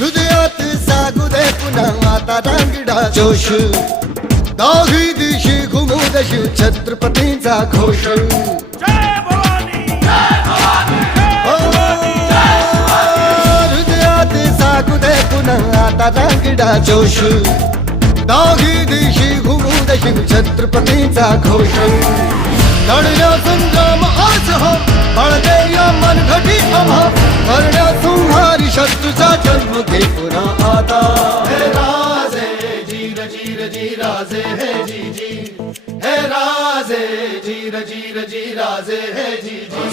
हृदयात जागू दे पुन्हा आता रांगडा जोश दाही दिशी घुमू दशी छत्रपतींचा घोष हृदयात जागू दे पुन्हा आता रांगडा जोश दाही दिशी घुमू दशी छत्रपतींचा घोष लढण्या संग्राम आज हो बळदे या मनघटी आम्हा करण्या संहारी शत्रूचा जन्म घे पुन्हा आता हे राजे जीर जीर जी राजे हे जी जी हे राजे जीर जीर जी राजे हे जी जी